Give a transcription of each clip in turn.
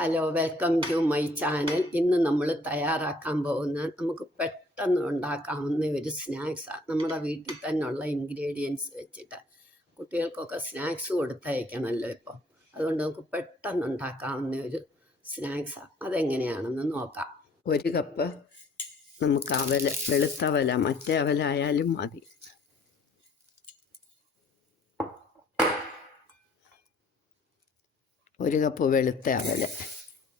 Hello, welcome to my channel. ഇന്ന് നമ്മൾ തയ്യാറാക്കാൻ പോകുന്ന നമുക്ക് പെട്ടെന്ന് ഉണ്ടാക്കാവുന്ന ഒരു സ്നാക്സാണ്. നമ്മുടെ വീട്ടിൽ തന്നെയുള്ള ഇൻഗ്രീഡിയൻസ് വെച്ചിട്ട് കുട്ടികൾക്കൊക്കെ സ്നാക്സ് കൊടുത്തയക്കണമല്ലോ ഇപ്പോൾ. അതുകൊണ്ട് നമുക്ക് പെട്ടെന്ന് ഉണ്ടാക്കാവുന്ന ഒരു സ്നാക്സാണ്. അതെങ്ങനെയാണെന്ന് നോക്കാം. 1 കപ്പ് നമുക്ക് വെളുത്ത അവല, മറ്റേ അവലായാലും മതി. ഒരു കപ്പ് വെളുത്ത അവൽ.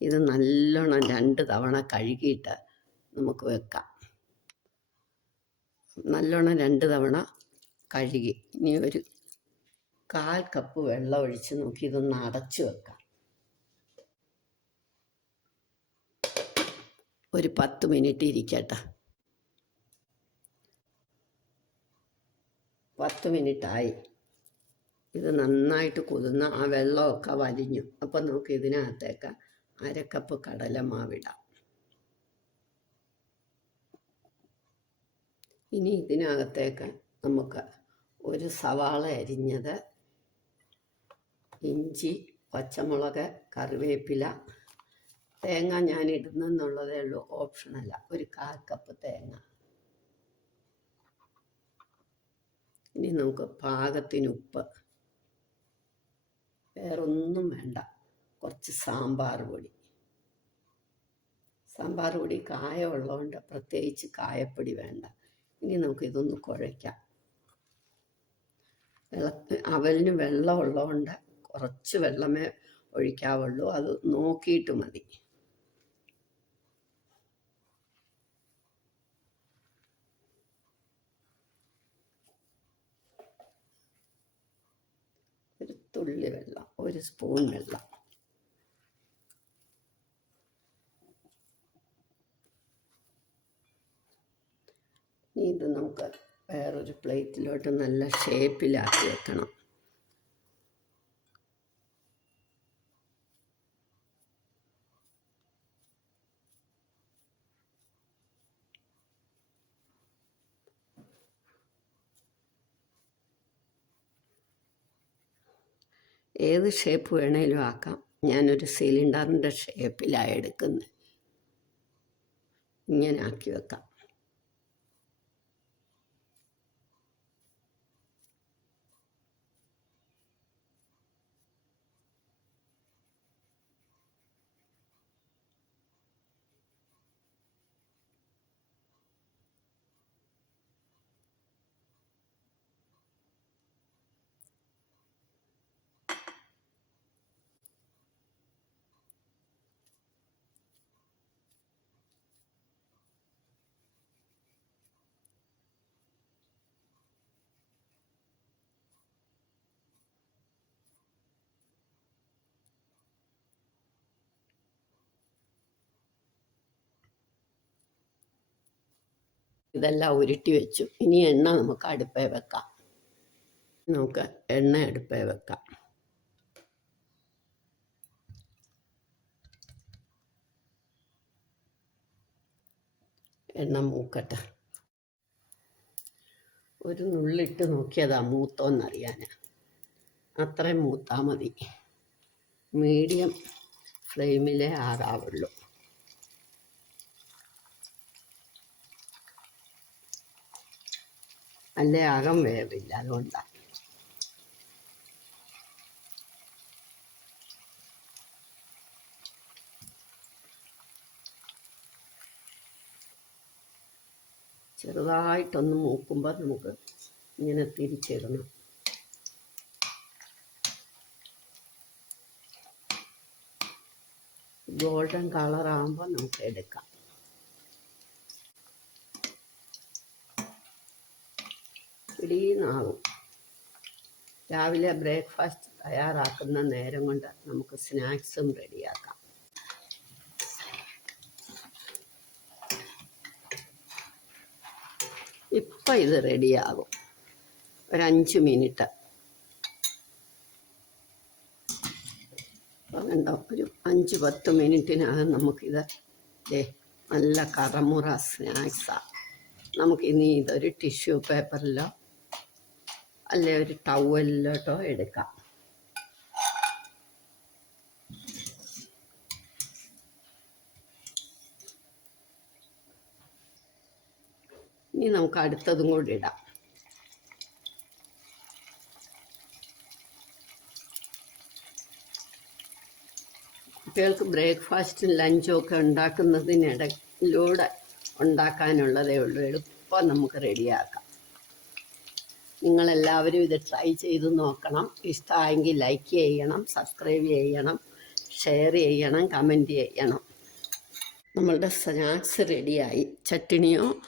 ഇത് നല്ലോണം 2 തവണ കഴുകിയിട്ട് നമുക്ക് വെക്കാം. നല്ലോണം 2 തവണ കഴുകി ഇനി ഒരു 1/4 കപ്പ് വെള്ളം ഒഴിച്ച് നോക്കി ഇതൊന്ന് അടച്ചു വെക്കാം. ഒരു 10 മിനിറ്റ് ഇരിക്കട്ടെ. 10 മിനിറ്റായി. ഇത് നന്നായിട്ട് കുതിർന്ന് ആ വെള്ളമൊക്കെ വലിഞ്ഞു. അപ്പം നമുക്ക് ഇതിനകത്തേക്ക് 1/2 കപ്പ് കടലമാവിടാം. ഇനി ഇതിനകത്തേക്ക് നമുക്ക് ഒരു സവാള അരിഞ്ഞത്, ഇഞ്ചി, പച്ചമുളക്, കറിവേപ്പില, തേങ്ങ ഞാൻ ഇടുന്നെന്നുള്ളതേ ഉള്ളൂ, ഓപ്ഷനല്ല. ഒരു 1/4 കപ്പ് തേങ്ങ. ഇനി നമുക്ക് പാകത്തിന് ഉപ്പ്, വേറൊന്നും വേണ്ട. കുറച്ച് സാമ്പാർ പൊടി. സാമ്പാർ പൊടി കായമുള്ളതുകൊണ്ട് പ്രത്യേകിച്ച് കായപ്പൊടി വേണ്ട. ഇനി നമുക്കിതൊന്ന് കുഴയ്ക്കാം. അവലിന് വെള്ളമുള്ളതുകൊണ്ട് കുറച്ച് വെള്ളമേ ഒഴിക്കാവുള്ളൂ. അത് നോക്കിയിട്ട് മതി. ഒരു തുള്ളി വെള്ളം, 1 സ്പൂൺ വെള്ളം. ഇത് നമുക്ക് വേറൊരു പ്ലേറ്റിലോട്ട് നല്ല ഷേപ്പിലാക്കി വെക്കണം. ഏത് ഷേപ്പ് വേണേലും ആക്കാം. ഞാനൊരു സിലിണ്ടറിൻ്റെ ഷേപ്പിലാണ് എടുക്കുന്നത്. ഇങ്ങനെ ആക്കി വെക്കാം. ഇതെല്ലാം ഉരുട്ടി വെച്ചു. ഇനി എണ്ണ നമുക്ക് അടുപ്പേ വെക്കാം. നമുക്ക് എണ്ണ അടുപ്പേ വെക്കാം. എണ്ണ മൂക്കട്ടെ. ഒരു നുള്ളിട്ട് നോക്കിയതാ മൂത്തോന്നറിയാൻ. അത്രയും മൂത്താൽ മതി. മീഡിയം ഫ്ലെയിമിലേ ആകാവുള്ളൂ. അല്ലേ അകം വേവില്ല. അതുകൊണ്ടാണ്. ചെറുതായിട്ടൊന്ന് മൂക്കുമ്പോൾ നമുക്ക് ഇങ്ങനെ തിരിച്ചിടണം. ഗോൾഡൻ കളറാകുമ്പോൾ നമുക്ക് എടുക്കാം. പിടിയെന്നാകും. രാവിലെ ബ്രേക്ക്ഫാസ്റ്റ് തയ്യാറാക്കുന്ന നേരം കൊണ്ട് നമുക്ക് സ്നാക്സും റെഡിയാക്കാം. ഇപ്പം ഇത് റെഡിയാകും. ഒരു 5 മിനിറ്റ്. കണ്ടോ, ഒരു 5-10 മിനിറ്റിനകം നമുക്കിത് നല്ല കറമുറ സ്നാക്സാണ്. നമുക്കിനി ഇതൊരു ടിഷ്യൂ പേപ്പറിലോ അല്ലെ ഒരു ടവലിലോട്ടോ എടുക്കാം. ഇനി നമുക്ക് അടുത്തതും കൂടി ഇടാം. കുട്ടികൾക്ക് ബ്രേക്ക്ഫാസ്റ്റും ലഞ്ചും ഒക്കെ ഉണ്ടാക്കുന്നതിനിടയിലൂടെ ഉണ്ടാക്കാനുള്ളതേ ഉള്ളൂ. എളുപ്പം നമുക്ക് റെഡിയാക്കാം. നിങ്ങളെല്ലാവരും ഇത് ട്രൈ ചെയ്ത് നോക്കണം. ഇഷ്ടമായെങ്കിൽ ലൈക്ക് ചെയ്യണം, സബ്സ്ക്രൈബ് ചെയ്യണം, ഷെയർ ചെയ്യണം, കമൻറ്റ് ചെയ്യണം. നമ്മളുടെ സ്നാക്സ് റെഡിയായി. ചട്നിയോ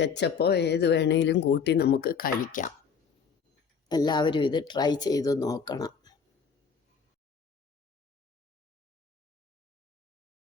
കെച്ചപ്പോ ഏത് വേണേലും കൂട്ടി നമുക്ക് കഴിക്കാം. എല്ലാവരും ഇത് ട്രൈ ചെയ്ത് നോക്കണം.